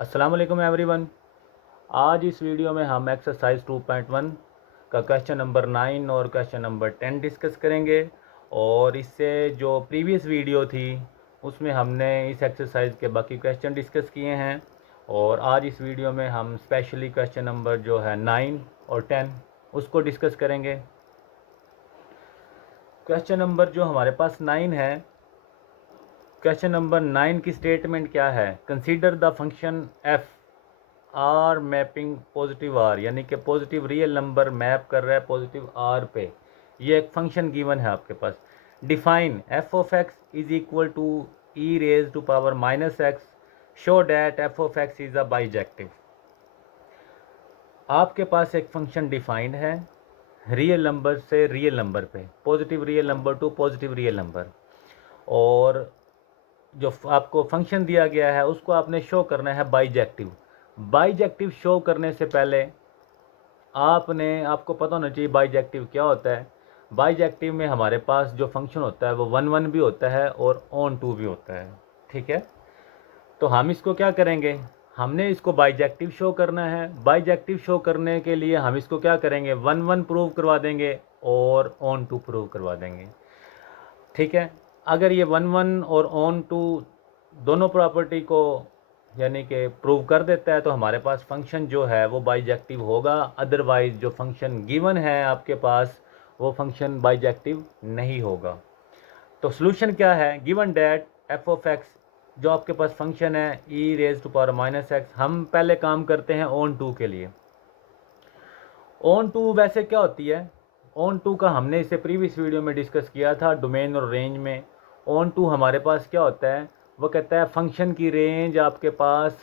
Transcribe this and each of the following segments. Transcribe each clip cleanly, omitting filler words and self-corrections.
अस्सलाम वालेकुम एवरीवन। आज इस वीडियो में हम एक्सरसाइज 2.1 का क्वेश्चन नंबर 9 और क्वेश्चन नंबर 10 डिस्कस करेंगे। और इससे जो प्रीवियस वीडियो थी उसमें हमने इस एक्सरसाइज के बाकी क्वेश्चन डिस्कस किए हैं। और आज इस वीडियो में हम स्पेशली क्वेश्चन नंबर जो है 9 और 10 उसको डिस्कस करेंगे। क्वेश्चन नंबर जो हमारे पास 9 है, क्वेश्चन नंबर 9 की स्टेटमेंट क्या है? Consider the function F R mapping positive R, यानी कि पॉजिटिव रियल नंबर मैप कर रहा है पॉजिटिव आर पे। ये एक फंक्शन गिवन है आपके पास। Define f of x is equal to e raise to power minus x, show that f of x is a bijective. आपके पास एक फंक्शन डिफाइंड है रियल नंबर से रियल नंबर पे, positive real number to positive real number. और जो आपको function दिया गया है उसको आपने शो करना है बाइजेक्टिव। बाइजेक्टिव शो करने से पहले आपको पता होना चाहिए बाइजेक्टिव क्या होता है। बाइजेक्टिव में हमारे पास जो फंक्शन होता है वो 1 1 भी होता है और ऑन 2 भी होता है। ठीक है, तो हम इसको क्या करेंगे, हमने इसको बाइजेक्टिव शो करना है। बाइजेक्टिव शो करने के लिए हम इसको क्या करेंगे, 1 1 प्रूव करवा देंगे और ऑन 2 प्रूव करवा देंगे। ठीक है, अगर ये 1 1 और ऑन 2 दोनों प्रॉपर्टी को यानी कि प्रूव कर देता है तो हमारे पास फंक्शन जो है वो बाइजेक्टिव होगा। अदरवाइज जो फंक्शन गिवन है आपके पास वो फंक्शन बाइजेक्टिव नहीं होगा। तो सोल्यूशन क्या है? Given that f of x जो आपके पास फंक्शन है e raise to power minus x, हम पहले काम करते हैं ऑन 2 के लिए। ऑन 2 वैसे क्या होती है? ऑन 2 का हमने इसे प्रीवियस वीडियो में डिस्कस किया था डोमेन और रेंज में। ऑन 2 हमारे पास क्या होता है, वो कहता है फंक्शन की रेंज आपके पास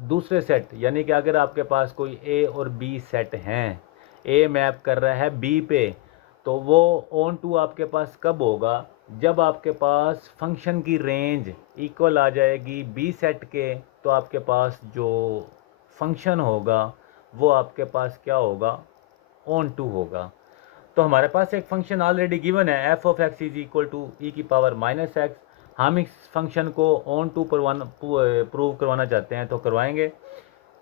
दूसरे सेट, यानी कि अगर आपके पास कोई ए और बी सेट हैं, ए मैप कर रहा है बी पे, तो वो ऑन 2 आपके पास कब होगा? जब आपके पास फंक्शन की रेंज इक्वल आ जाएगी बी सेट के, तो आपके पास जो फंक्शन होगा वो आपके पास क्या होगा? ऑन 2 होगा। तो हमारे पास एक फंक्शन ऑलरेडी गिवन है f of x is equal to e की पावर माइनस एक्स। हम इस फंक्शन को ऑन 2 पर वन प्रूव करवाना चाहते हैं तो करवाएंगे।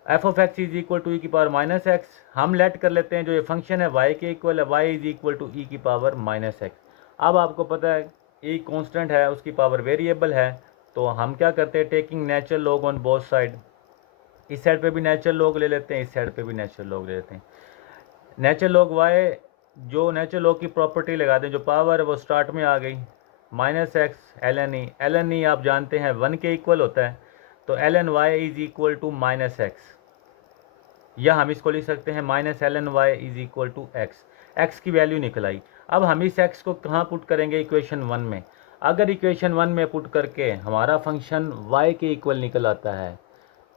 F of x is equal to e की पावर माइनस एक्स हम लेट कर लेते हैं, जो ये फंक्शन है वाई के इक्वल है, Y is equal to e की पावर माइनस एक्स। अब आपको पता है ई कॉन्स्टेंट है, उसकी पावर वेरिएबल है, तो हम क्या करते हैं, taking natural log on both side. इस साइड पे भी नेचुरल लॉग ले लेते हैं, इस साइड पे भी नेचुरल लॉग ले लेते हैं। नेचुरल लॉग वाई, जो नेचुरल लॉग की प्रॉपर्टी लगा दें, जो पावर है वो स्टार्ट में आ गई, minus X L N E आप जानते हैं 1 के इक्वल होता है, तो L N Y is equal to minus X, या हम इसको लिख सकते हैं minus L N Y is equal to X. X की वैल्यू निकल आई। अब हम इस एक्स को कहाँ पुट करेंगे? इक्वेशन 1 में। अगर इक्वेशन 1 में पुट करके हमारा फंक्शन वाई के इक्वल निकल आता है,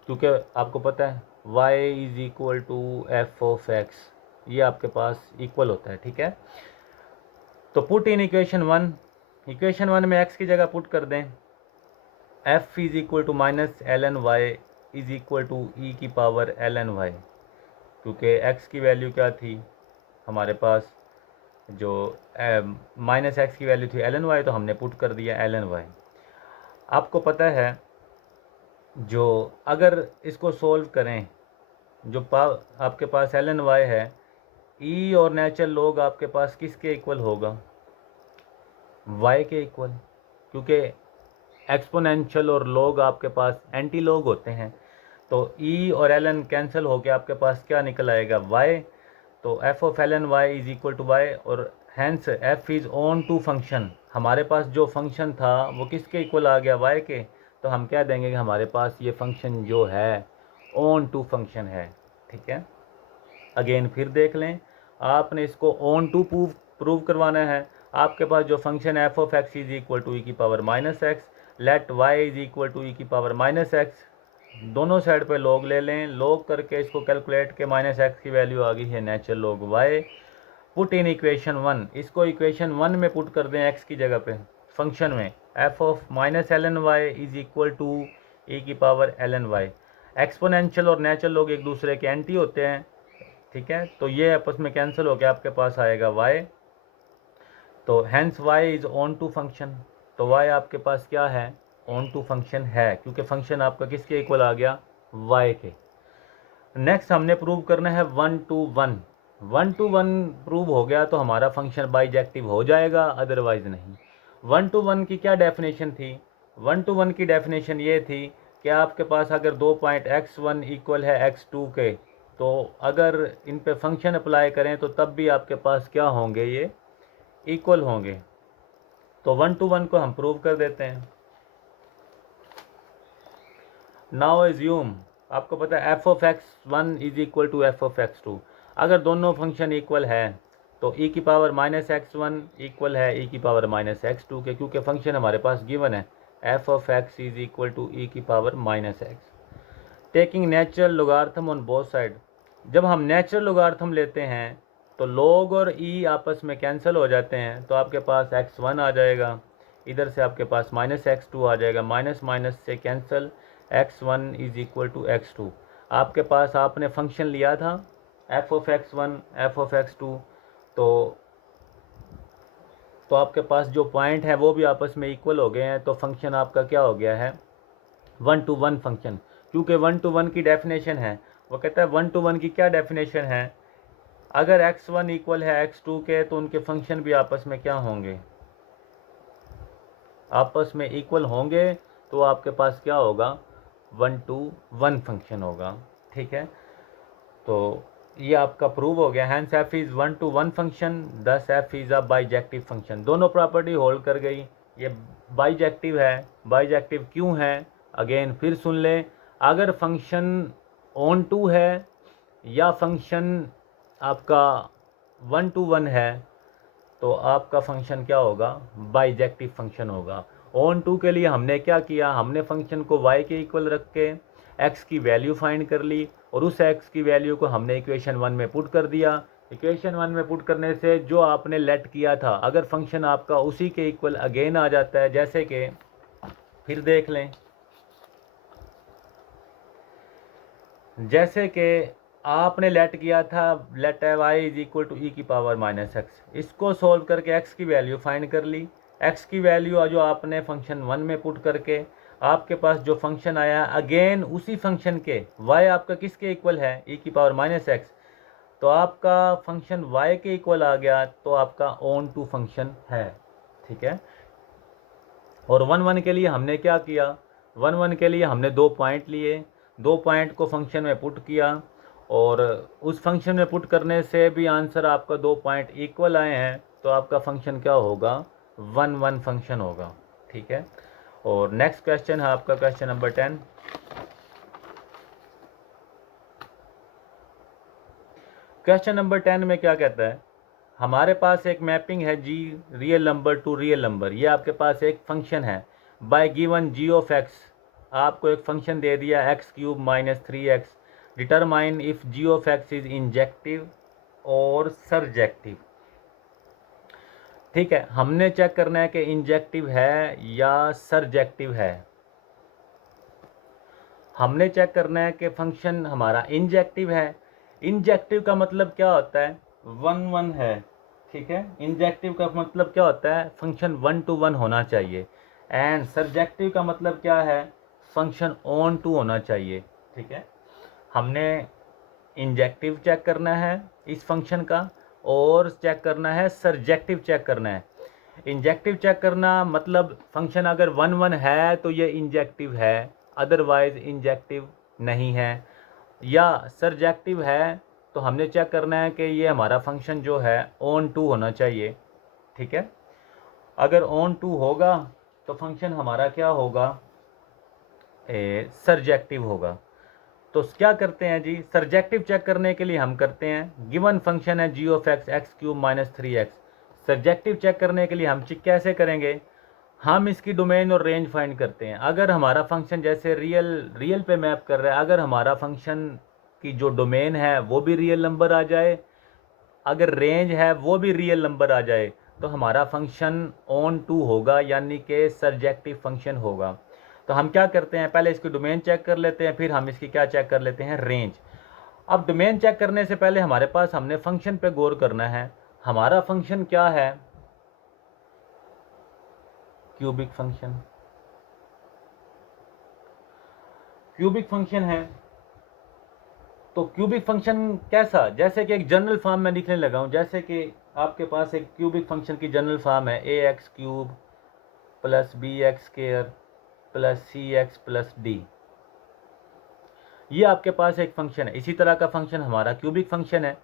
क्योंकि आपको पता है y is equal to F of X, ये आपके पास इक्वल होता है। ठीक है, तो पुट इन इक्वेशन 1, इक्वेशन 1 में x की जगह पुट कर दें, f is equal to minus L N Y is equal to e की पावर एल एन वाई, क्योंकि x की वैल्यू क्या थी हमारे पास, जो माइनस एक्स की वैल्यू थी एल एन वाई, तो हमने पुट कर दिया एल एन वाई। आपको पता है जो अगर इसको सोल्व करें, जो आपके पास एल एन वाई है, ई और नेचुरल लॉग आपके पास किसके इक्वल होगा? वाई के इक्वल, क्योंकि एक्सपोनेंशियल और लॉग आपके पास एंटी लॉग होते हैं। तो ई और एल एन कैंसिल होकर आपके पास क्या निकल आएगा? वाई। तो f of l N Y is equal to y, और hence f is onto function. हमारे पास जो फंक्शन था वो किसके इक्वल आ गया? वाई के। तो हम क्या देंगे कि हमारे पास ये फंक्शन जो है ऑन टू फंक्शन है। ठीक है, अगेन फिर देख लें, आपने इसको ऑन टू प्रूव करवाना है। आपके पास जो function f of x is equal to e की power minus x, let y is equal to e की पावर माइनस एक्स, दोनों साइड पे लॉग ले लें, लॉग करके इसको कैलकुलेट के माइनस एक्स की वैल्यू आ गई है natural log y. Put in equation 1, इसको इक्वेशन 1 में पुट कर दें एक्स की जगह पे फंक्शन में, f of minus L N Y is equal to e की power l N y. Exponential और नेचुरल लॉग एक दूसरे के एंटी होते हैं। ठीक है, तो ये आपस में कैंसिल हो गया, आपके पास आएगा y। तो hence y is onto function, तो y आपके पास क्या है? ऑन टू फंक्शन है, क्योंकि फंक्शन आपका किसके इक्वल आ गया? y के। नेक्स्ट हमने प्रूव करना है 1 to 1। 1 to 1 प्रूव हो गया तो हमारा फंक्शन बाइजेक्टिव हो जाएगा, अदरवाइज नहीं। 1 to 1 की क्या डेफिनेशन थी? 1 to 1 की डेफिनेशन ये थी कि आपके पास अगर 2 पॉइंट x1 इक्वल है x2 के, तो अगर इन पे फंक्शन अप्लाई करें तो तब भी आपके पास क्या होंगे, ये इक्वल होंगे। तो 1 to 1 को हम प्रूव कर देते हैं। नाउ एज्यूम, आपको पता है f of x1 is equal to F of x2। अगर दोनों फंक्शन इक्वल है तो e की पावर माइनस x1 इक्वल है e की पावर माइनस x2 के, क्योंकि फंक्शन हमारे पास गिवन है f of x is equal to e की power minus x। Taking natural logarithm on both side, जब हम नेचुरल लोगार्थम लेते हैं तो log और e आपस में कैंसिल हो जाते हैं, तो आपके पास x1 आ जाएगा, इधर से आपके पास माइनस x2 आ जाएगा, माइनस माइनस से cancel, x1 is equal to x2। आपके पास आपने फंक्शन लिया था f of x1 f of x2, तो आपके पास जो पॉइंट है वो भी आपस में इक्वल हो गए हैं, तो फंक्शन आपका क्या हो गया है, 1 to 1 फंक्शन। क्योंकि 1 to 1 की डेफिनेशन है, वो कहता है 1 to 1 की क्या डेफिनेशन है, अगर x1 इक्वल है x2 के तो उनके फंक्शन भी आपस में क्या होंगे, आपस में इक्वल होंगे, तो आपके पास क्या होगा, 1 to 1 फंक्शन होगा। ठीक है, तो ये आपका प्रूव हो गया। Hence f is 1 to 1 function, thus f is a bijective function. दोनों प्रॉपर्टी होल्ड कर गई, ये बाइजेक्टिव है। बाइजेक्टिव क्यों है, अगेन फिर सुन लें, अगर फंक्शन ऑन टू है या फंक्शन आपका 1 to 1 है तो आपका फंक्शन क्या होगा, बाइजेक्टिव फंक्शन होगा। ऑन टू के लिए हमने क्या किया, हमने फंक्शन को y के इक्वल रख के x की वैल्यू फाइंड कर ली और उस x की वैल्यू को हमने इक्वेशन 1 में पुट कर दिया। इक्वेशन 1 में पुट करने से जो आपने लेट किया था, अगर फंक्शन आपका उसी के इक्वल अगेन आ जाता है, जैसे कि फिर देख लें, जैसे कि आपने लेट किया था let y is equal to e की पावर माइनस एक्स, इसको सोल्व करके x की वैल्यू फाइंड कर ली। x की वैल्यू जो आपने फंक्शन 1 में पुट करके आपके पास जो फंक्शन आया, अगेन उसी फंक्शन के y आपका किसके इक्वल है, ई की पावर माइनस एक्स, तो आपका फंक्शन y के इक्वल आ गया, तो आपका ऑन टू फंक्शन है। ठीक है, और 1 1 के लिए हमने क्या किया, 1 1 के लिए हमने 2 पॉइंट लिए, 2 पॉइंट को फंक्शन में पुट किया और उस फंक्शन में पुट करने से भी आंसर आपका 2 पॉइंट इक्वल आए हैं, तो आपका फंक्शन क्या होगा, 1 1 फंक्शन होगा। ठीक है, और नेक्स्ट क्वेश्चन है आपका क्वेश्चन नंबर 10। क्वेश्चन नंबर 10 में क्या कहता है, हमारे पास एक मैपिंग है g real number to real number. ये आपके पास एक फंक्शन है by given g of x, आपको एक फंक्शन दे दिया x cube minus 3x, determine if g of x is injective और सरजेक्टिव। ठीक है, हमने चेक करना है कि इंजेक्टिव है या सरजेक्टिव है। हमने चेक करना है कि फंक्शन हमारा इंजेक्टिव है। इंजेक्टिव का मतलब क्या होता है, 1 1 है। ठीक है, इंजेक्टिव का मतलब क्या होता है, फंक्शन 1 to 1 होना चाहिए। एंड सरजेक्टिव का मतलब क्या है, फंक्शन ऑन टू होना चाहिए। ठीक है, हमने इंजेक्टिव चेक करना है इस फंक्शन का और चेक करना है सरजेक्टिव चेक करना है। इंजेक्टिव चेक करना मतलब फंक्शन अगर 1 1 है तो ये इंजेक्टिव है, अदरवाइज इंजेक्टिव नहीं है। या सरजेक्टिव है तो हमने चेक करना है कि ये हमारा फंक्शन जो है ऑन टू होना चाहिए। ठीक है, अगर ऑन टू होगा तो फंक्शन हमारा क्या होगा, सरजेक्टिव होगा। तो क्या करते हैं जी, सरजेक्टिव चेक करने के लिए हम करते हैं, गिवन फंक्शन है g of x x cube minus 3x। Surjective check करने के लिए हम कैसे करेंगे, हम इसकी डोमेन और रेंज फाइंड करते हैं। अगर हमारा फंक्शन जैसे रियल पे मैप कर रहा है, अगर हमारा फंक्शन की जो डोमेन है वो भी रियल नंबर आ जाए, अगर रेंज है वो भी रियल नंबर आ जाए, तो हमारा फंक्शन ऑन टू होगा, यानी कि सरजेक्टिव फंक्शन होगा। तो हम क्या करते हैं, पहले इसकी डोमेन चेक कर लेते हैं, फिर हम इसकी क्या चेक कर लेते हैं, रेंज। अब डोमेन चेक करने से पहले हमारे पास हमने फंक्शन पे गौर करना है। हमारा फंक्शन क्या है, क्यूबिक फंक्शन। क्यूबिक फंक्शन है तो क्यूबिक फंक्शन कैसा, जैसे कि एक जनरल फॉर्म में लिखने लगा हूँ, जैसे कि आपके पास एक क्यूबिक फंक्शन की जनरल फॉर्म है a x cube plus b x square plus c x plus d. ये आपके पास एक फंक्शन है, इसी तरह का फंक्शन हमारा क्यूबिक फंक्शन है।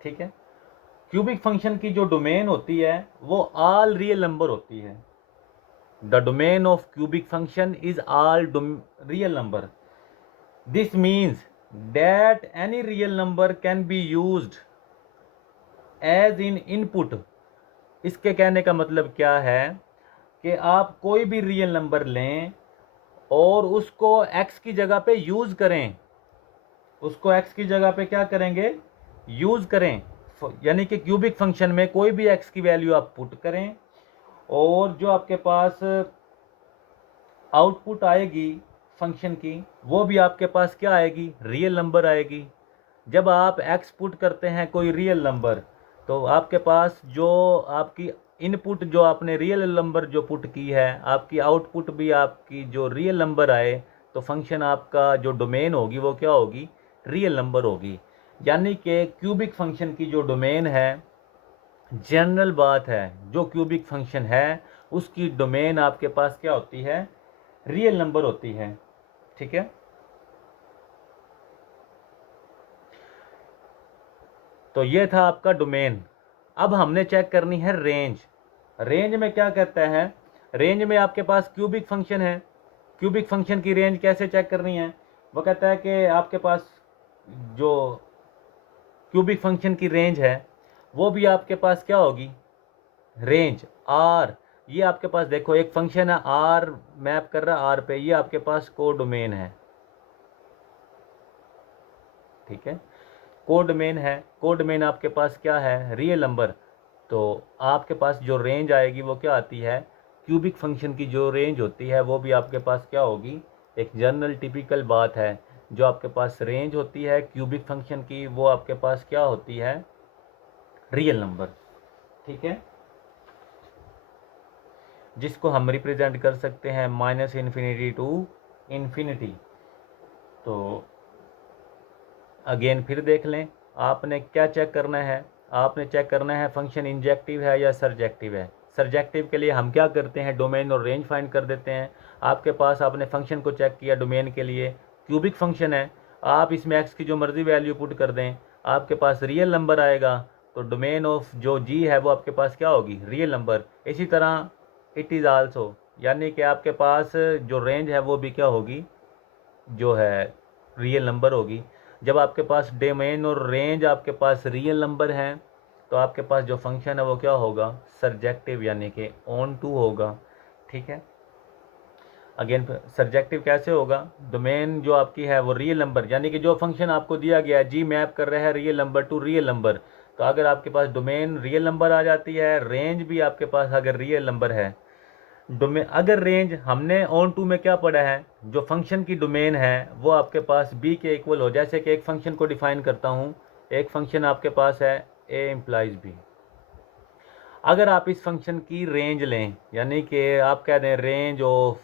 ठीक है, क्यूबिक फंक्शन की जो डोमेन होती है वो ऑल रियल नंबर होती है। The domain of cubic function is all real number. This means that any real number can be used as in input. इसके कहने का मतलब क्या है कि आप कोई भी रियल नंबर लें और उसको x की जगह पे यूज करें, उसको x की जगह पे क्या करेंगे, यूज करें। यानी कि क्यूबिक फंक्शन में कोई भी x की वैल्यू आप पुट करें और जो आपके पास आउटपुट आएगी फंक्शन की वो भी आपके पास क्या आएगी, रियल नंबर आएगी। जब आप x पुट करते हैं कोई रियल नंबर तो आपके पास जो आपकी इनपुट जो आपने रियल नंबर जो पुट की है, आपकी आउटपुट भी आपकी जो रियल नंबर आए, तो फंक्शन आपका जो डोमेन होगी वो क्या होगी, रियल नंबर होगी। यानी कि क्यूबिक फंक्शन की जो डोमेन है, जनरल बात है, जो क्यूबिक फंक्शन है उसकी डोमेन आपके पास क्या होती है, रियल नंबर होती है। ठीक है, तो ये था आपका डोमेन। अब हमने चेक करनी है रेंज। रेंज में क्या कहता है, रेंज में आपके पास क्यूबिक फंक्शन है, क्यूबिक फंक्शन की रेंज कैसे चेक करनी है, वो कहता है कि आपके पास जो क्यूबिक फंक्शन की रेंज है वो भी आपके पास क्या होगी, रेंज आर। ये आपके पास देखो एक फंक्शन है आर मैप कर रहा है आर पे, ये आपके पास कोडोमेन है। ठीक है, कोडोमेन है, कोडोमेन आपके पास क्या है, रियल नंबर। तो आपके पास जो रेंज आएगी वो क्या आती है, क्यूबिक फंक्शन की जो रेंज होती है वो भी आपके पास क्या होगी, एक जनरल टिपिकल बात है, जो आपके पास रेंज होती है क्यूबिक फंक्शन की वो आपके पास क्या होती है, रियल नंबर। ठीक है, जिसको हम रिप्रेजेंट कर सकते हैं माइनस इन्फिनिटी टू इन्फिनिटी। तो अगेन फिर देख लें, आपने क्या चेक करना है, आपने चेक करना है फंक्शन इंजेक्टिव है या सरजेक्टिव है। सरजेक्टिव के लिए हम क्या करते हैं, डोमेन और रेंज फाइंड कर देते हैं। आपके पास आपने फंक्शन को चेक किया, डोमेन के लिए क्यूबिक फंक्शन है, आप इसमें एक्स की जो मर्जी वैल्यू पुट कर दें, आपके पास रियल नंबर आएगा, तो डोमेन ऑफ जो जी है वो आपके पास क्या होगी, रियल नंबर। इसी तरह इट इज़ आल्सो, यानी कि आपके पास जो रेंज है वो भी क्या होगी, जो है रियल नंबर होगी। जब आपके पास डोमेन और रेंज आपके पास रियल नंबर हैं तो आपके पास जो फंक्शन है वो क्या होगा, सरजेक्टिव यानी कि ऑन टू होगा। ठीक है, अगेन सरजेक्टिव कैसे होगा, डोमेन जो आपकी है वो रियल नंबर, यानी कि जो फंक्शन आपको दिया गया है जी मैप कर रहा है real number to real number, तो अगर आपके पास डोमेन रियल नंबर आ जाती है, रेंज भी आपके पास अगर रियल नंबर है, डोमेन अगर रेंज हमने ऑन टू में क्या पढ़ा है, जो फंक्शन की डोमेन है वो आपके पास बी के इक्वल हो, जैसे कि एक फंक्शन को डिफाइन करता हूँ, एक फंक्शन आपके पास है ए इम्प्लाइज बी। अगर आप इस फंक्शन की रेंज लें, यानी कि आप कह दें रेंज ऑफ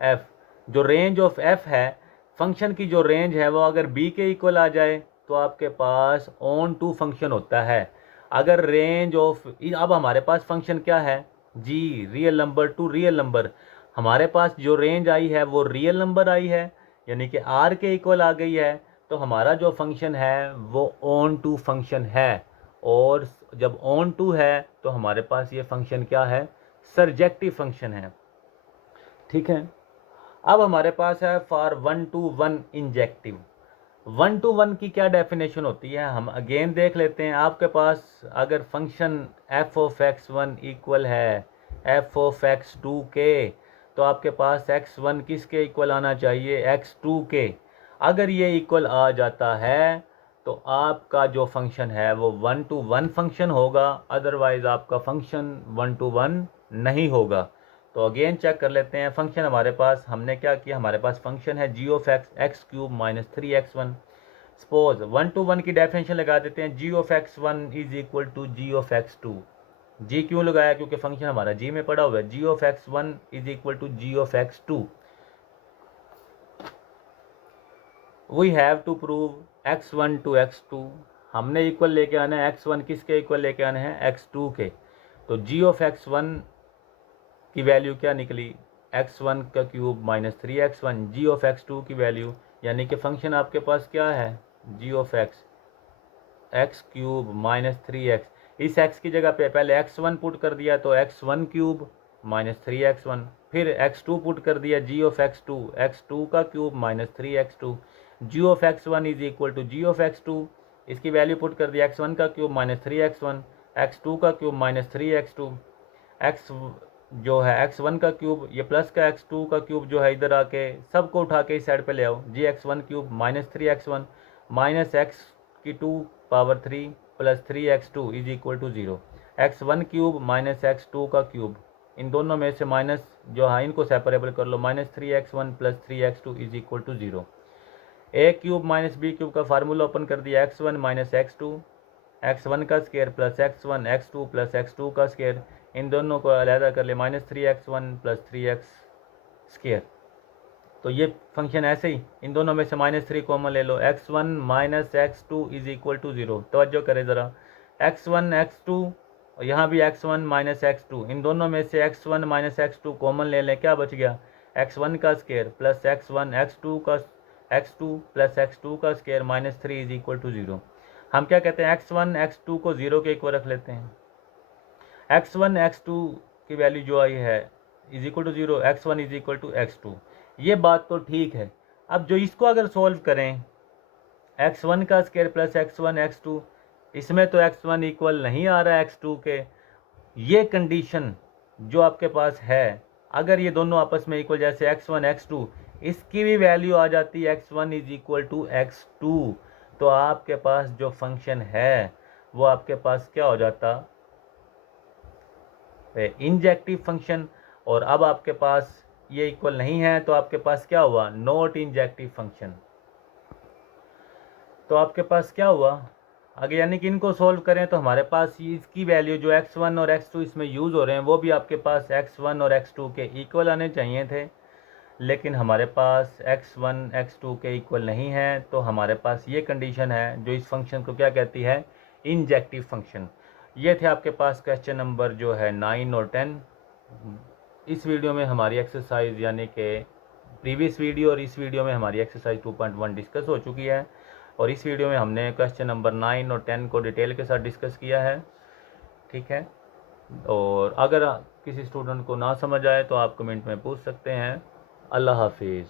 एफ, जो रेंज ऑफ एफ है फंक्शन की, जो रेंज है वो अगर बी के इक्वल आ जाए तो आपके पास ऑन टू फंक्शन होता है। अगर रेंज ऑफ, अब हमारे पास फंक्शन क्या है, g real number to real number, हमारे पास जो रेंज आई है वो रियल नंबर आई है, यानी कि आर के इक्वल आ गई है, तो हमारा जो फंक्शन है वो ऑन टू फंक्शन है। और जब ऑन टू है तो हमारे पास ये फंक्शन क्या है, सरजेक्टिव फंक्शन है। ठीक है, अब हमारे पास है for one to one injective. One to one की क्या डेफिनेशन होती है, हम अगेन देख लेते हैं। आपके पास अगर function f of x one equal है एफ ऑफ एक्स टू के, तो आपके पास एक्स वन किसके इक्वल आना चाहिए, एक्स टू के। अगर ये इक्वल आ जाता है तो आपका जो फंक्शन है वो वन टू वन फंक्शन होगा, अदरवाइज आपका फंक्शन वन टू वन नहीं होगा। तो अगेन चेक कर लेते हैं फंक्शन हमारे पास, हमने क्या किया, हमारे पास फंक्शन है g of x x cube minus three x one. Suppose one to one की डेफिनेशन लगा देते हैं, g of x one is equal to g of x two. G क्यों लगाया, क्योंकि फंक्शन हमारा जी में पड़ा हुआ है, g of x one is equal to g of x two. We have to prove x1 to x2, हमने equal लेके आना है x1 किसके इक्वल लेके आने हैं, x2 के। तो g ऑफ x1 की वैल्यू क्या निकली, x1 का cube minus 3x1, g of x2 की वैल्यू, यानी कि फंक्शन आपके पास क्या है, g of x cube minus 3x, इस x की जगह पे पहले x1 पुट कर दिया तो x1 क्यूब माइनस 3x1, फिर x2 पुट कर दिया g ऑफ x2 का cube minus 3x2, g of x1 is equal to g of x2, इसकी वैल्यू पुट कर दिया x1 का क्यूब माइनस 3x1, x2 का क्यूब माइनस 3x2, x जो है x1 का क्यूब, ये प्लस का x2 का क्यूब जो है इधर आके सबको उठा के इस साइड पे ले आओ, G x1 cube minus 3x1 minus x की 2 power 3 plus 3x2 is equal to 0, x1 cube minus x2 का क्यूब, इन दोनों में से माइनस जो है इनको सेपरेबल कर लो, minus 3x1 plus 3x2 is equal to 0। A cube minus b cube का फार्मूला ओपन कर दिया, x1 माइनस x2, x1 का square plus x1 x2 plus x2 का स्केयर, इन दोनों को अलहदा कर ले, minus 3x1 plus 3x square. तो ये फंक्शन ऐसे ही इन दोनों में से माइनस 3 कॉमन ले लो, x1 minus x2 is equal to 0। तवज्जो करें ज़रा, x1 x2 और यहाँ भी x1 माइनस x2, इन दोनों में से x1 माइनस x2 कॉमन ले लें, क्या बच गया, x1 का square plus x1 x2 plus x2 का square minus 3 is equal to 0। हम क्या कहते हैं, x1 x2 को 0 के इक्वल रख लेते हैं, x1 x2 की वैल्यू जो आई है is equal to 0, x1 is equal to x2, ये बात तो ठीक है। अब जो इसको अगर सॉल्व करें, x1 का स्केयर प्लस x1 x2, इसमें तो x1 इक्वल नहीं आ रहा है x2 के, ये कंडीशन जो आपके पास है, अगर ये दोनों आपस में इक्वल, जैसे x1 x2, इसकी भी वैल्यू आ जाती है x1 is equal to x2, तो आपके पास जो फंक्शन है वो आपके पास क्या हो जाता, इंजेक्टिव फंक्शन। और अब आपके पास ये इक्वल नहीं है तो आपके पास क्या हुआ, नॉट इंजेक्टिव फंक्शन। तो आपके पास क्या हुआ आगे, यानी कि इनको सॉल्व करें तो हमारे पास इसकी वैल्यू जो x1 और x2 इसमें यूज़ हो रहे हैं वो भी आपके पास x1 और x2 के इक्वल आने चाहिए थे, लेकिन हमारे पास x1 x2 के इक्वल नहीं है। तो हमारे पास ये कंडीशन है जो इस फंक्शन को क्या कहती है, इंजेक्टिव फंक्शन। ये थे आपके पास क्वेश्चन नंबर जो है 9 और 10। इस वीडियो में हमारी एक्सरसाइज यानी कि प्रीवियस वीडियो और इस वीडियो में हमारी एक्सरसाइज 2.1 डिस्कस हो चुकी है, और इस वीडियो में हमने क्वेश्चन नंबर 9 और 10 को डिटेल के साथ डिस्कस किया है, ठीक है। और अगर किसी स्टूडेंट को ना समझ आए तो आप कमेंट में पूछ सकते हैं। अल्लाह हाफिज़।